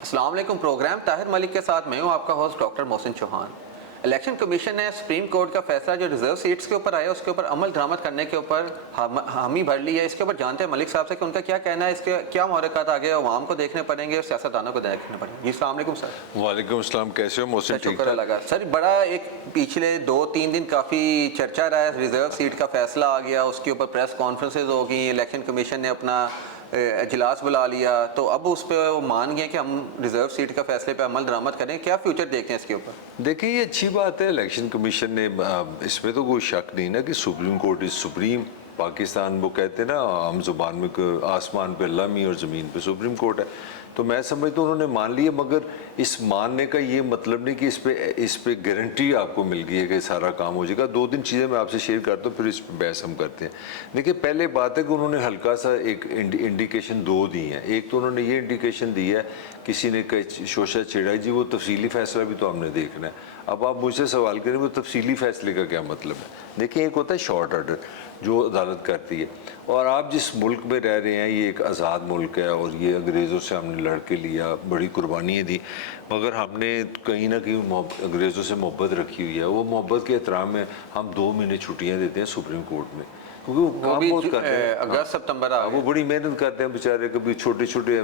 السلام علیکم. پروگرام طاہر ملک کے ساتھ میں ہوں آپ کا ہوسٹ ڈاکٹر محسن چوہان. الیکشن کمیشن نے سپریم کورٹ کا فیصلہ جو ریزرو سیٹس کے اوپر آیا اس کے اوپر عمل درآمد کرنے کے اوپر حامی بھر لی ہے. اس کے اوپر جانتے ہیں ملک صاحب سے کہ ان کا کیا کہنا ہے, اس کے کیا محرکات آگے عوام کو دیکھنے پڑیں گے اور سیاستدانوں کو دیکھنے پڑیں گے. جی السلام علیکم سر. وعلیکم السلام, کیسے ہو محسن؟ شکر اللہ کا. سر بڑا ایک پچھلے 2-3 دن کافی چرچا رہا ہے, ریزرو سیٹ کا فیصلہ آ گیا, اس کے اوپر پریس کانفرنسز ہو گئی, الیکشن کمیشن نے اپنا اجلاس بلا لیا, تو اب اس پہ وہ مان گئے کہ ہم ریزرو سیٹ کا فیصلے پہ عمل درآمد کریں. کیا فیوچر دیکھتے ہیں اس کے اوپر؟ دیکھیں یہ اچھی بات ہے, الیکشن کمیشن نے اس میں تو کوئی شک نہیں نا کہ supreme court is supreme. Pakistan وہ کہتے ہیں نا عام زبان میں کہ آسمان پہ اللہ می اور زمین پہ سپریم کورٹ ہے, تو میں سمجھتا ہوں انہوں نے مان لیا. مگر اس ماننے کا یہ مطلب نہیں کہ اس پہ گارنٹی آپ کو مل گئی ہے کہ سارا کام ہو جائے گا. 2 چیزیں میں آپ سے شیئر کرتا ہوں, پھر اس پہ بحث ہم کرتے ہیں. دیکھیں پہلے بات ہے کہ انہوں نے ہلکا سا ایک انڈیکیشن 2 دی ہیں. ایک تو انہوں نے یہ انڈیکیشن دی ہے, کسی نے شوشہ چھیڑا جی وہ تفصیلی فیصلہ بھی تو ہم نے دیکھنا ہے. اب آپ مجھ سے سوال کریں وہ تفصیلی فیصلے کا کیا مطلب ہے؟ دیکھیں ایک ہوتا ہے شارٹ آرڈر جو عدالت کرتی ہے, اور آپ جس ملک میں رہ رہے ہیں یہ ایک آزاد ملک ہے اور یہ انگریزوں سے ہم نے لڑ کے لیا, بڑی قربانیاں دی, مگر ہم نے کہیں نہ کہیں انگریزوں سے محبت رکھی ہوئی ہے. وہ محبت کے احترام میں ہم 2 مہینے چھٹیاں دیتے ہیں سپریم کورٹ میں, کیونکہ وہ کام بہت کرتے ہیں. اگست سپتمبر وہ بڑی محنت کرتے ہیں بیچارے. کبھی چھوٹے چھوٹے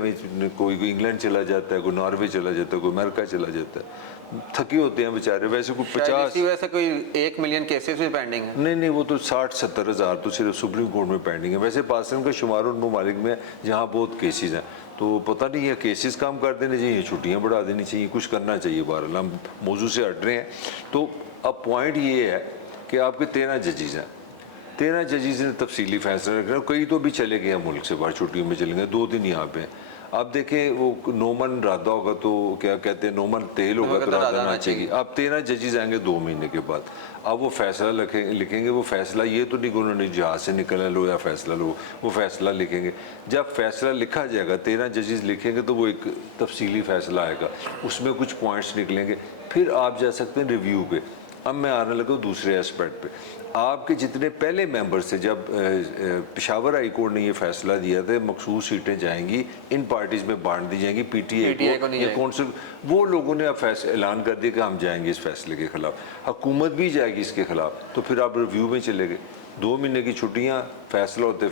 کوئی انگلینڈ چلا جاتا ہے, کوئی ناروے چلا جاتا ہے, کوئی امریکہ چلا جاتا ہے, تھکی ہوتے ہیں بیچارے. ویسے کوئی 50 ویسے کوئی 1 ملین کیسز بھی پینڈنگ ہے. نہیں, وہ تو 60-70 ہزار تو صرف سپریم کورٹ میں پینڈنگ ہے. ویسے پاکستان کا شمار ان ممالک میں جہاں بہت کیسز ہیں, تو پتہ نہیں ہے کیسز کم کر دینے چاہیے, چھٹیاں بڑھا دینی چاہیے, کچھ کرنا چاہیے. بہرحال ہم موضوع سے ہٹ رہے ہیں. تو اب پوائنٹ یہ ہے کہ آپ کے 13 ججز ہیں, 13 ججز نے تفصیلی فیصلہ رکھنا. کئی تو بھی چلے گئے ہیں ملک سے باہر, چھٹیوں میں چلیں گے, 2 دن یہاں پہ. اب دیکھیں وہ نومن رادہ ہوگا تو کیا کہتے ہیں, نومن تیل ہوگا تو رادہ ناچے گی. اب 13 ججز آئیں گے 2 مہینے کے بعد. اب وہ فیصلہ لکھیں گے. وہ فیصلہ یہ تو نہیں کہ انہوں نے جہاز سے نکلنا لو یا فیصلہ لو, وہ فیصلہ لکھیں گے. جب فیصلہ لکھا جائے گا 13 ججز لکھیں گے تو وہ ایک تفصیلی فیصلہ آئے گا, اس میں کچھ پوائنٹس نکلیں گے. پھر آپ جا سکتے ہیں ریویو پہ. اب میں آنے لگا دوسرے اسپیکٹ پہ. آپ کے جتنے پہلے ممبرس تھے, جب پشاور ہائی کورٹ نے یہ فیصلہ دیا تھا مخصوص سیٹیں جائیں گی ان پارٹیز میں بانٹ دی جائیں گی, پی ٹی آئی کو یا کونسل, وہ لوگوں نے اب اعلان کر دیا کہ ہم جائیں گے اس فیصلے کے خلاف. حکومت بھی جائے گی اس کے خلاف, تو پھر آپ ریویو میں چلے گئے. 2 مہینے کی چھٹیاں, فیصلہ ہوتے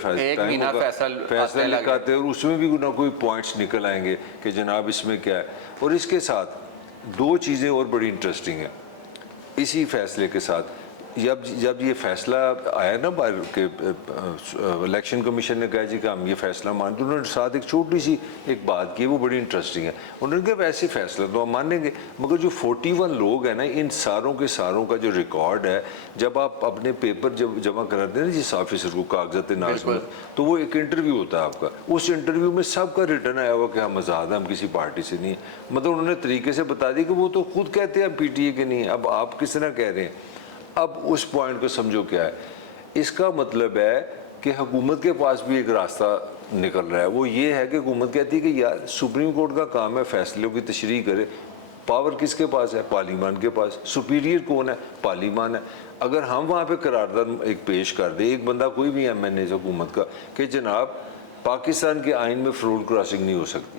فیصلہ لکھاتے, اور اس میں بھی نہ کوئی پوائنٹس نکل آئیں گے کہ جناب اس میں کیا ہے. اور اس کے ساتھ 2 چیزیں اور بڑی انٹرسٹنگ ہیں اسی فیصلے کے ساتھ. جب یہ فیصلہ آیا نا کہ الیکشن کمیشن نے کہا جی کہ ہم یہ فیصلہ مانتے, انہوں نے ساتھ ایک چھوٹی سی ایک بات کی, وہ بڑی انٹرسٹنگ ہے. انہوں نے کہا ویسے فیصلہ تو ہم مانیں گے, مگر جو 41 لوگ ہیں نا, ان ساروں کے ساروں کا جو ریکارڈ ہے, جب آپ اپنے پیپر جب جمع کراتے ہیں نا جس آفیسر کو کاغذات نازمت, تو وہ ایک انٹرویو ہوتا ہے آپ کا. اس انٹرویو میں سب کا ریٹرن آیا ہوا کہ ہم آزاد ہیں, ہم کسی پارٹی سے نہیں. مطلب انہوں نے طریقے سے بتا دی کہ وہ تو خود کہتے ہیں پی ٹی اے کے نہیں, اب آپ کس طرح کہہ رہے ہیں. اب اس پوائنٹ کو سمجھو کیا ہے. اس کا مطلب ہے کہ حکومت کے پاس بھی ایک راستہ نکل رہا ہے. وہ یہ ہے کہ حکومت کہتی ہے کہ یار سپریم کورٹ کا کام ہے فیصلوں کی تشریح کرے. پاور کس کے پاس ہے؟ پارلیمان کے پاس. سپیریئر کون ہے؟ پارلیمان ہے. اگر ہم وہاں پہ قرارداد ایک پیش کر دیں, ایک بندہ کوئی بھی ایم این اے حکومت کا, کہ جناب پاکستان کے آئین میں فلور کراسنگ نہیں ہو سکتی,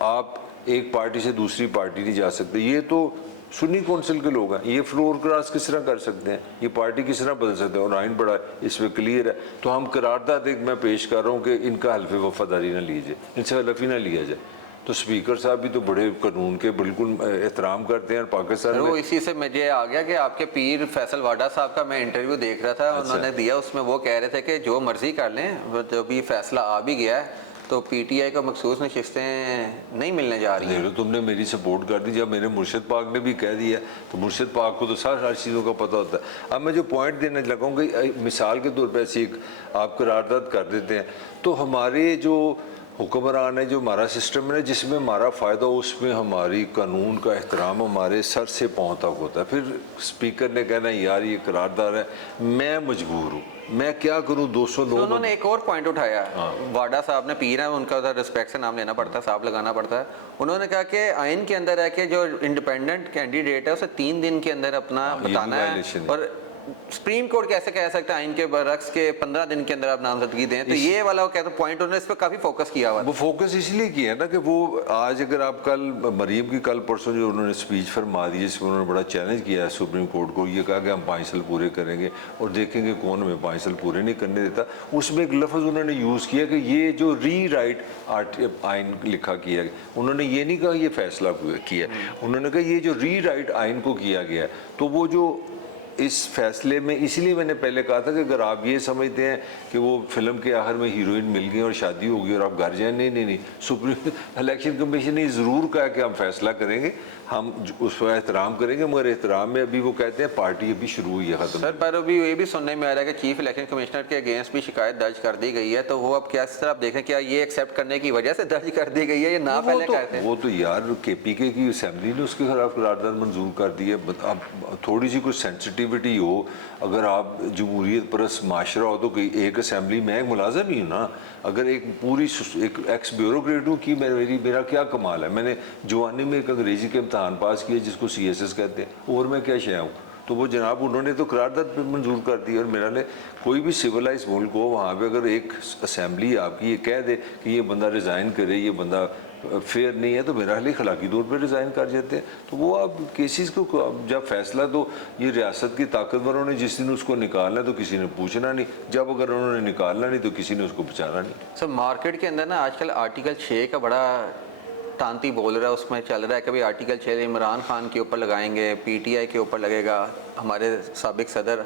آپ ایک پارٹی سے دوسری پارٹی نہیں جا سکتے, یہ تو سنی کونسل کے لوگ ہیں, یہ فلور کراس کس طرح کر سکتے ہیں, یہ پارٹی کس طرح بدل سکتے ہیں, اور آئین بڑا اس میں کلیئر ہے. تو ہم قرارداد ایک میں پیش کر رہا ہوں کہ ان کا حلف وفاداری نہ لیجیے, ان سے حلف ہی نہ لیا جائے. تو اسپیکر صاحب بھی تو بڑے قانون کے بالکل احترام کرتے ہیں. اور پاکستان میں اسی سے مجھے آ گیا کہ آپ کے پیر فیصل واڈا صاحب کا میں انٹرویو دیکھ رہا تھا, انہوں نے دیا, اس میں وہ کہہ رہے تھے کہ جو مرضی کر لیں, جو بھی فیصلہ آ بھی گیا ہے تو پی ٹی آئی کو مخصوص نشستیں نہیں ملنے جا رہی ہیں. تم نے میری سپورٹ کر دی. جب میرے مرشد پاک نے بھی کہہ دیا تو مرشد پاک کو تو ہر چیزوں کا پتہ ہوتا ہے. اب میں جو پوائنٹ دینے لگا ہوں کہ مثال کے طور پہ ایسی ایک آپ قرارداد کر دیتے ہیں, تو ہمارے جو حکمران ہے, جو ہمارا سسٹم ہے, جس میں ہمارا فائدہ ہو, اس میں ہماری قانون کا احترام ہمارے سر سے پاؤں تک ہوتا ہے. پھر اسپیکر نے کہنا یار یہ قرارداد ہے, میں مجبور ہوں, میں کیا کروں. 209 انہوں نے ایک اور پوائنٹ اٹھایا, واڈا صاحب نے, پیر ہیں ان کا رسپیکٹ سے نام لینا پڑتا ہے, صاحب لگانا پڑتا ہے. انہوں نے کہا کہ آئین کے اندر ہے کہ جو انڈیپینڈنٹ کینڈیڈیٹ ہے اسے 3 دن کے اندر اپنا بتانا ہے, اور سپریم کورٹ کیسے کہہ سکتا ہے آئین کے برعکس کے 15 دن کے اندر آپ نامزدگی دیں؟ تو یہ والا کہتے ہیں پوائنٹ انہوں نے اس پہ کافی فوکس کیا ہوا ہے. وہ فوکس اس لیے کیا ہے نا کہ وہ آج اگر آپ کل مریم کی کل پرسوں جو انہوں نے اسپیچ فرما دی جس میں انہوں نے بڑا چیلنج کیا ہے سپریم کورٹ کو، یہ کہا کہ ہم 5 سال پورے کریں گے اور دیکھیں گے کون ہمیں 5 سال پورے نہیں کرنے دیتا. اس میں ایک لفظ انہوں نے یوز کیا کہ یہ جو ری رائٹ آئین لکھا کیا گیا، انہوں نے یہ نہیں کہا یہ فیصلہ کیا، انہوں نے کہا یہ جو ری رائٹ آئین کو کیا گیا. تو وہ جو اس فیصلے میں، اس لیے میں نے پہلے کہا تھا کہ اگر آپ یہ سمجھتے ہیں کہ وہ فلم کے آخر میں ہیروئن مل گئی اور شادی ہو گئی اور آپ گھر جائیں، نہیں، سپریم الیکشن کمیشن نے ضرور کہا کہ ہم فیصلہ کریں گے، ہم اس کا احترام کریں گے، مگر احترام میں ابھی وہ کہتے ہیں پارٹی ابھی شروع ہوئی ہے ختم. سر پر ابھی یہ بھی سننے میں آ رہا ہے کہ چیف الیکشن کمشنر کے اگینسٹ بھی شکایت درج کر دی گئی ہے، تو وہ اب کیا اس طرح آپ دیکھیں کیا یہ ایکسیپٹ کرنے کی وجہ سے درج کر دی گئی ہے یا نہ پہلے کہتے ہیں؟ وہ تو یار کے پی کے کی اسمبلی نے اس کے خلاف قرارداد منظور کر دی ہے. اب تھوڑی سی کوئی سینسٹیوٹی ہو، اگر آپ جمہوریت پرست معاشرہ ہو تو ایک اسمبلی میں ایک ملازم ہی ہوں نا. اگر ایک پوری ایک ایکس بیوروکریٹ ہوں کی میرا کیا کمال ہے؟ میں نے جوانی میں ایک انگریزی کے امتحان پاس کیا جس کو سی ایس ایس کہتے ہیں، اور میں کیا شے ہوں؟ تو وہ جناب انہوں نے تو قرارداد منظور کر دی. اور میرا نے کوئی بھی سویلائز ملک ہو وہاں پہ اگر ایک اسمبلی آپ کی یہ کہہ دے کہ یہ بندہ ریزائن کرے، یہ بندہ فیئر نہیں ہے، تو میرا حال اخلاقی طور پہ ریزائن کر جاتے ہیں. تو وہ اب کیسز کو جب فیصلہ تو یہ ریاست کی طاقتوروں نے جس دن اس کو نکالنا تو کسی نے پوچھنا نہیں، جب اگر انہوں نے نکالنا نہیں تو کسی نے اس کو بچانا نہیں. سر مارکیٹ کے اندر نا آج کل آرٹیکل 6 کا بڑا تانتی بول رہا ہے، اس میں چل رہا ہے کبھی آرٹیکل 6 عمران خان کے اوپر لگائیں گے، پی ٹی آئی کے اوپر لگے گا، ہمارے سابق صدر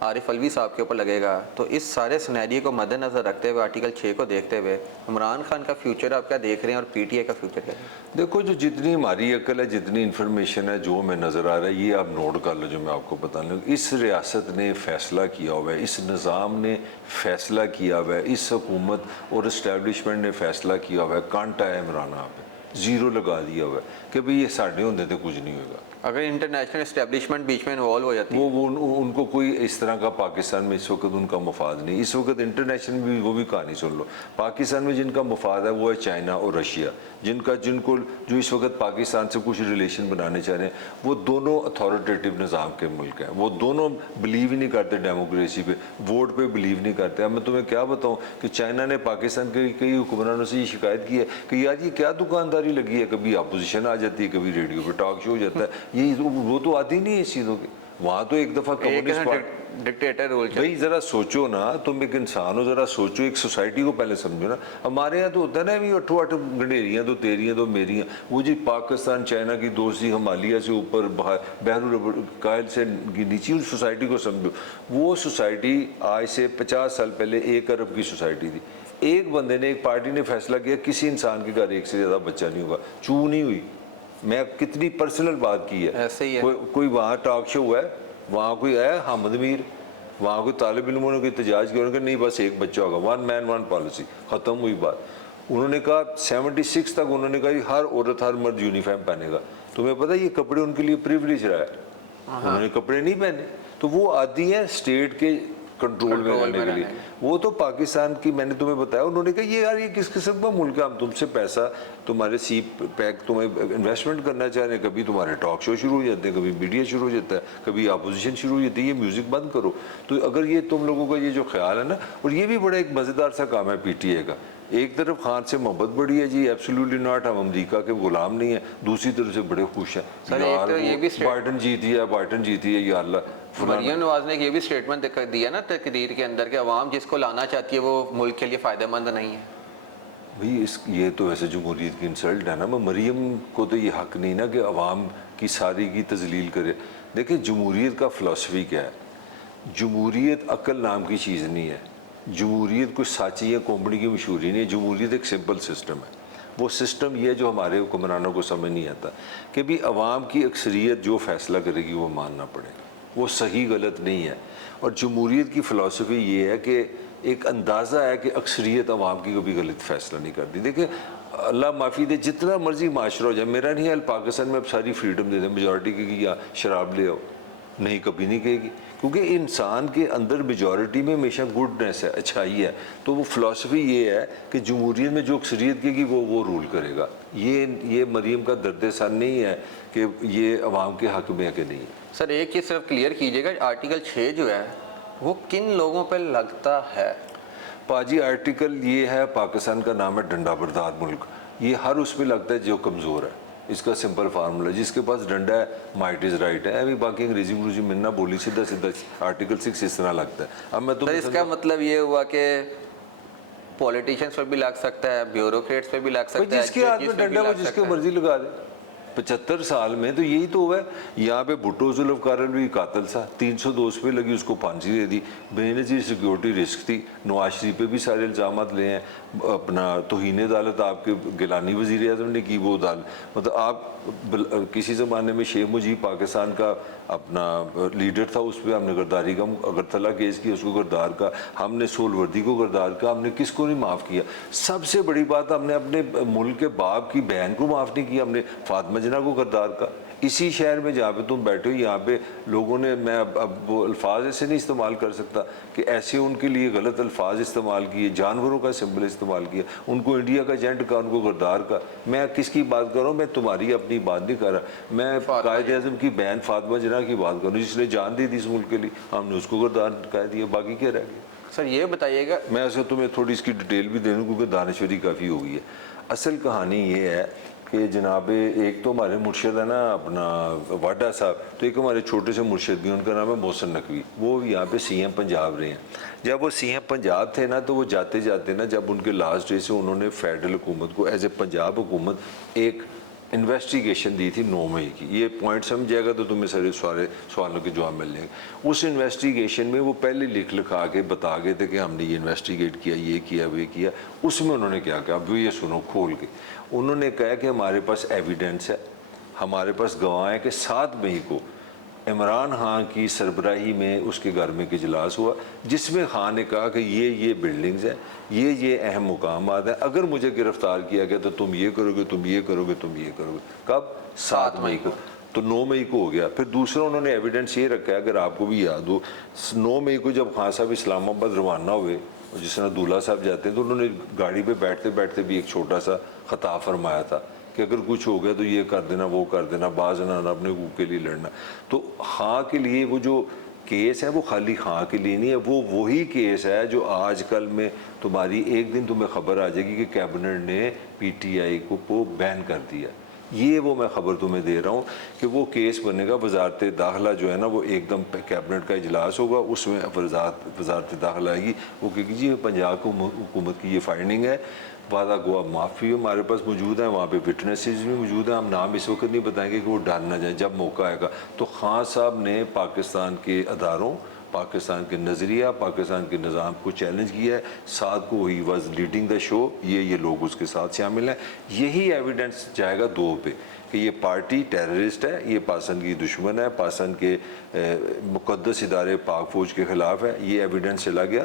عارف الوی صاحب کے اوپر لگے گا. تو اس سارے سنیریو کو مد نظر رکھتے ہوئے آرٹیکل 6 کو دیکھتے ہوئے عمران خان کا فیوچر آپ کیا دیکھ رہے ہیں اور پی ٹی آئی کا فیوچر کیا ہے؟ دیکھو جو جتنی ہماری عقل ہے، جتنی انفارمیشن ہے، جو ہمیں نظر آ رہا ہے یہ آپ نوٹ کر لو جو میں آپ کو بتا لوں. اس ریاست نے فیصلہ کیا ہوا ہے، اس نظام نے فیصلہ کیا ہوا ہے، اس حکومت اور اسٹیبلشمنٹ نے فیصلہ کیا ہوا ہے، کانٹا ہے عمران پہ، زیرو لگا دیا ہوا ہے کہ بھئی یہ ساڑھے ہوندے تھے کچھ نہیں ہوگا. اگر انٹرنیشنل اسٹیبلشمنٹ بیچ میں انوالو ہو جاتی ہے وہ ان کو کوئی اس طرح کا پاکستان میں اس وقت ان کا مفاد نہیں. اس وقت انٹرنیشنل بھی وہ بھی کہانی سن لو، پاکستان میں جن کا مفاد ہے وہ ہے چائنا اور رشیا، جن کو جو اس وقت پاکستان سے کچھ ریلیشن بنانے چاہ رہے ہیں. وہ دونوں اتھارٹیٹیو نظام کے ملک ہیں، وہ دونوں بلیو ہی نہیں کرتے ڈیموکریسی پہ، ووٹ پہ بلیو نہیں کرتے. اب میں تمہیں کیا بتاؤں کہ چائنا نے پاکستان کے کئی حکمرانوں سے یہ شکایت کی ہے کہ یار یہ کیا دکانداری لگی ہے، کبھی اپوزیشن آ جاتی ہے، کبھی ریڈیو پہ ٹاک شو ہو جاتا ہے. یہ وہ تو آتی نہیں ہے اس چیزوں کی. وہاں تو ایک دفعہ کمیونسٹ پارٹی، ڈکٹیٹر رول بھائی ذرا سوچو نا، تم ایک انسان ہو، ذرا سوچو، ایک سوسائٹی کو پہلے سمجھو نا. ہمارے یہاں تو ہوتا ہے نا بھی 8 گنڈیریاں تو تیریاں تو میریاں. وہ جی پاکستان چائنا کی دوستی، ہمالیہ سے اوپر بحر الکاہل سے نیچی اس سوسائٹی کو سمجھو. وہ سوسائٹی آج سے 50 سال پہلے 1 ارب کی سوسائٹی تھی. ایک بندے نے، ایک پارٹی نے فیصلہ کیا کسی انسان کے گھر ایک سے زیادہ بچہ نہیں ہوگا، چوں نہیں ہوئی. میں کتنی پرسنل بات کی ہے. ایسے ہی ہے. کوئی وہاں ٹاک شو ہوا ہے، وہاں کوئی آیا حامد میر، وہاں کوئی طالب علموں نے کوئی احتجاج کیا، انہوں نے کہا نہیں بس ایک بچہ ہوگا، 1 مین 1 پالیسی، ختم ہوئی بات. انہوں نے کہا 76 تک انہوں نے کہا ہر عورت ہر مرد یونیفارم پہنے گا. تمہیں پتہ یہ کپڑے ان کے لیے پریویلیج رہا ہے، انہوں نے کپڑے نہیں پہنے. تو وہ آتی ہیں اسٹیٹ کے کنٹرول میں رہنے کے لیے. وہ تو پاکستان کی، میں نے تمہیں بتایا، انہوں نے کہا یہ یار یہ کس قسم کا ملک ہے، ہم تم سے پیسہ، تمہارے سی پیک تمہیں انویسٹمنٹ کرنا چاہ رہے ہیں، کبھی تمہارے ٹاک شو شروع ہو جاتے ہیں، کبھی میڈیا شروع ہو جاتا ہے، کبھی اپوزیشن شروع ہو جاتی ہے، یہ میوزک بند کرو. تو اگر یہ تم لوگوں کا یہ جو خیال ہے نا، اور یہ بھی بڑا ایک مزیدار سا کام ہے پی ٹی اے کا. ایک طرف خان سے محبت بڑی ہے جی، ایبسلیوٹلی ناٹ، ہم امریکہ کے غلام نہیں ہیں، دوسری طرف سے بڑے خوش ہیں یار بائیڈن جیتی ہے یا اللہ. مریم نواز نے یہ بھی اسٹیٹمنٹ دیا نا تقریر کے اندر کہ عوام جس کو لانا چاہتی ہے وہ ملک کے لیے فائدہ مند نہیں ہے. بھئی یہ تو ویسے جمہوریت کی انسلٹ ہے نا. مریم کو تو یہ حق نہیں نا کہ عوام کی ساری کی تذلیل کرے. دیکھیں جمہوریت کا فلسفی کیا ہے؟ جمہوریت عقل نام کی چیز نہیں ہے. جمہوریت کوئی سانچی یا کومبڑی کی مشہوری نہیں ہے. جمہوریت ایک سمپل سسٹم ہے. وہ سسٹم یہ ہے جو ہمارے حکمرانوں کو سمجھ نہیں آتا کہ بھی عوام کی اکثریت جو فیصلہ کرے گی وہ ماننا پڑے گا. وہ صحیح غلط نہیں ہے. اور جمہوریت کی فلسفی یہ ہے کہ ایک اندازہ ہے کہ اکثریت عوام کی کبھی غلط فیصلہ نہیں کرتی. دیکھیں اللہ معافی دے، جتنا مرضی معاشرہ ہو جائے، میرا نہیں حال پاکستان میں اب ساری فریڈم دے دیں میجورٹی کی کہ یا شراب لے آؤ، نہیں کبھی نہیں کہے گی. کیونکہ انسان کے اندر میجورٹی میں ہمیشہ گڈنس ہے، اچھائی ہے. تو وہ فلسفی یہ ہے کہ جمہوریت میں جو اکثریت کے گی وہ رول کرے گا. یہ مریم کا درد سر نہیں ہے کہ یہ عوام کے حق میں ہے کہ نہیں. سر ایک چیز صرف کلیئر کیجیے گا, آرٹیکل 6 جو ہے وہ کن لوگوں پہ لگتا ہے؟ پاجی آرٹیکل یہ ہے, پاکستان کا نام ہے ڈنڈا بردار ملک, یہ ہر اس پہ لگتا ہے جو کمزور ہے. اس کا سمپل فارمولا, جس کے پاس ڈنڈا ہے مائٹ از رائٹ ہے. ابھی باقی انگریزی میں نہ بولی, سیدھا سیدھا آرٹیکل 6 اس طرح لگتا ہے. اب میں اس کا مطلب یہ ہوا کہ پولیٹیشینز پہ بھی لگ سکتا ہے, بیوروکریٹس پہ بھی لگ سکتا ہے, جس کے ہاتھ میں ڈنڈا وہ جس کے مرضی لگا دے. 75 سال میں تو یہی تو ہوا ہے. یہاں پہ بھٹو ذوالفقار الوی قاتل تھا, 302 پہ لگی, اس کو پھانسی دے دی. بے نظیر سیکیورٹی رسک تھی. نواز شریف پہ بھی سارے الزامات لے ہیں. اپنا توہین عدالت آپ کے گیلانی وزیر اعظم نے کی, وہ عدالت مطلب آپ کسی زمانے میں شیخ مجیب پاکستان کا اپنا لیڈر تھا, اس پہ ہم نے غداری کا اگرتلہ کیس کیا, اس کو غدار کا. ہم نے سول وردی کو غدار کا, ہم نے کس کو نہیں معاف کیا. سب سے بڑی بات, ہم نے اپنے ملک کے باپ کی بہن کو معاف نہیں کیا, ہم نے فاطمہ جناح کو غدار کا. اسی شہر میں جہاں پہ تم بیٹھے ہو, یہاں پہ لوگوں نے, میں اب وہ الفاظ ایسے نہیں استعمال کر سکتا کہ ایسے ان کے لیے غلط الفاظ استعمال کیے, جانوروں کا سمبل استعمال کیا, ان کو انڈیا کا ایجنٹ کا, ان کو غدار کا. میں کس کی بات کر رہا ہوں؟ میں تمہاری اپنی بات نہیں کر رہا, میں قائد اعظم کی بہن فاطمہ جناح کی بات کر رہا ہوں, جس نے جان دی تھی اس ملک کے لیے. ہم نے اس کو غدار کہہ دیا, باقی کیا رہ گیا؟ سر یہ بتائیے گا, میں اسے تمہیں تھوڑی اس کی ڈیٹیل بھی دے دوں کیونکہ دانشوری کافی ہو گئی ہے. اصل کہانی یہ ہے کہ جناب, ایک تو ہمارے مرشد ہے نا اپنا واڈا صاحب, تو ایک ہمارے چھوٹے سے مرشد بھی, ان کا نام ہے محسن نقوی. وہ یہاں پہ سی ایم پنجاب رہے ہیں. جب وہ سی ایم پنجاب تھے نا, تو وہ جاتے جاتے نا, جب ان کے لاسٹ ڈے سے انہوں نے فیڈرل حکومت کو ایز اے پنجاب حکومت ایک انویسٹیگیشن دی تھی 9 مئی کی. یہ پوائنٹ سمجھ جائے گا تو تمہیں سارے سوالوں کے جواب مل جائیں گے. اس انویسٹیگیشن میں وہ پہلے لکھا کے بتا گئے تھے کہ ہم نے یہ انویسٹیگیٹ کیا, یہ کیا, وہ کیا. اس میں انہوں نے کیا کہا, اب یہ سنو کھول کے. انہوں نے کہا کہ ہمارے پاس ایویڈنس ہے, ہمارے پاس گواہ ہے کہ 7 مئی کو عمران خان کی سربراہی میں اس کے گھر میں ایک اجلاس ہوا, جس میں خان نے کہا کہ یہ بلڈنگز ہیں, یہ اہم مقامات ہیں, اگر مجھے گرفتار کیا گیا تو تم یہ کرو گے, تم یہ کرو گے, تم یہ کرو گے. کب؟ 7 مئی کو. تو 9 مئی کو ہو گیا. پھر دوسرا انہوں نے ایویڈنس یہ رکھا ہے, اگر آپ کو بھی یاد ہو, 9 مئی کو جب خان صاحب اسلام آباد روانہ ہوئے, جس طرح دولہ صاحب جاتے ہیں, تو انہوں نے گاڑی پہ بیٹھتے بیٹھتے بھی ایک چھوٹا سا خطاب فرمایا تھا کہ اگر کچھ ہو گیا تو یہ کر دینا, وہ کر دینا, باز نہ آنا, اپنے حقوق کے لیے لڑنا. تو خان کے لیے وہ جو کیس ہے وہ خالی خان کے لیے نہیں ہے, وہ وہی کیس ہے جو آج کل میں تمہاری ایک دن تمہیں خبر آ جائے گی کہ کیبنٹ نے پی ٹی آئی کو بین کر دیا. یہ وہ میں خبر تمہیں دے رہا ہوں کہ وہ کیس بنے گا. وزارت داخلہ جو ہے نا, وہ ایک دم کیبنٹ کا اجلاس ہوگا, اس میں وزارت داخلہ آئے گی, وہ کہ جی پنجاب حکومت کی یہ فائنڈنگ ہے, وعدہ گواہ معافی ہمارے پاس موجود ہیں, وہاں پہ وٹنسز بھی موجود ہیں. ہم نام اس وقت نہیں بتائیں گے کہ وہ ڈال نہ جائیں, جب موقع آئے گا. تو خان صاحب نے پاکستان کے اداروں, پاکستان کے نظریہ, پاکستان کے نظام کو چیلنج کیا ہے. 7 کو ہی واز لیڈنگ دا شو, یہ لوگ اس کے ساتھ شامل ہیں. یہی ایویڈنس جائے گا 2 پہ کہ یہ پارٹی ٹیررسٹ ہے, یہ پاکستان کی دشمن ہے, پاکستان کے مقدس ادارے پاک فوج کے خلاف ہے. یہ ایویڈنس چلا گیا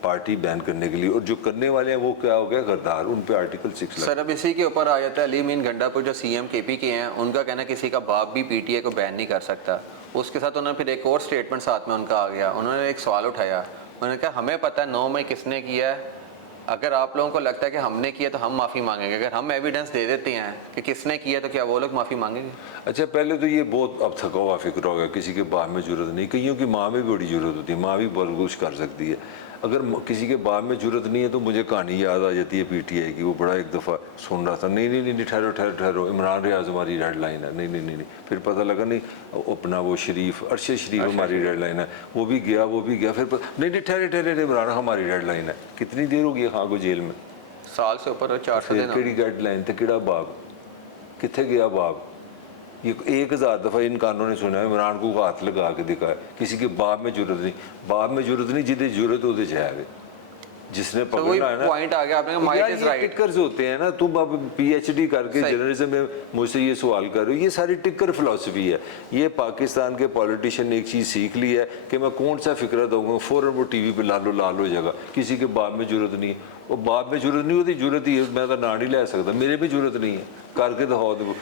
پارٹی بین کرنے کے لیے, اور جو کرنے والے ہیں وہ کیا ہو گیا, غدار. ان پہ آرٹیکل 6 سر اب اسی کے اوپر آ جاتا ہے علی امین گنڈا پور جو سی ایم کے پی کے ہیں, ان کا کہنا ہے کسی کا باپ بھی پی ٹی آئی کو بین نہیں کر سکتا. اس کے ساتھ انہوں نے پھر ایک اور سٹیٹمنٹ ساتھ میں ان کا آ گیا. انہوں نے ایک سوال اٹھایا, انہوں نے کہا ہمیں پتہ ہے 9 مئی کس نے کیا ہے, اگر آپ لوگوں کو لگتا ہے کہ ہم نے کیا تو ہم معافی مانگیں گے, اگر ہم ایویڈنس دے دیتے ہیں کہ کس نے کیا تو کیا وہ لوگ معافی مانگیں گے؟ اچھا, پہلے تو یہ بہت اب تھکا ہوا فکر ہوگا, کسی کے باپ میں جرت نہیں. کئیوں کی ماں میں بھی بڑی جرت ہوتی ہے, ماں بھی بہت کچھ کر سکتی ہے. اگر کسی کے باپ میں جرت نہیں ہے تو مجھے کہانی یاد آ جاتی ہے پی ٹی آئی کی. وہ بڑا ایک دفعہ سن رہا تھا, نہیں ٹھہرو, عمران ریاض ہماری ریڈ لائن ہے. نہیں, پھر پتہ لگا نہیں اپنا وہ شریف, ارشد شریف ہماری ریڈ لائن ہے. وہ بھی گیا, پھر نہیں ٹھہرے, عمران ہماری ریڈ لائن ہے. کتنی دیر ہوگی خان کو جیل میں؟ سال سے اوپر 400 دن. کیڑی گائیڈ لائن تے کیڑا باپ, کتنے گیا باپ؟ یہ 1000 دفعہ ان کانوں نے سنا ہے, عمران کو ہاتھ لگا کے دکھایا. کسی کے باپ میں جرت نہیں, باپ میں جرت نہیں, جدے جرت ہوتے جائے جس نے پکڑنا ہے نا. پوائنٹ آ گیا آپ نے, مائٹ از رائٹ. ٹکرز ہوتے ہیں نا, تم اب پی ایچ ڈی کر کے جرنلزم میں مجھ سے یہ سوال کر رہے ہو, یہ ساری ٹکر فلسفی ہے. یہ پاکستان کے پولیٹیشین نے ایک چیز سیکھ لی ہے کہ میں کون سا فکرہ دوں گا, فوراً وہ ٹی وی پہ لال ہو جائے گا. کسی کے باپ میں جرت نہیں, وہ باپ میں جرت نہیں ہوتی, جرت ہی ہے, میں تو نام نہیں لے سکتا, میرے بھی جرت نہیں ہے, کر کے دکھاؤ.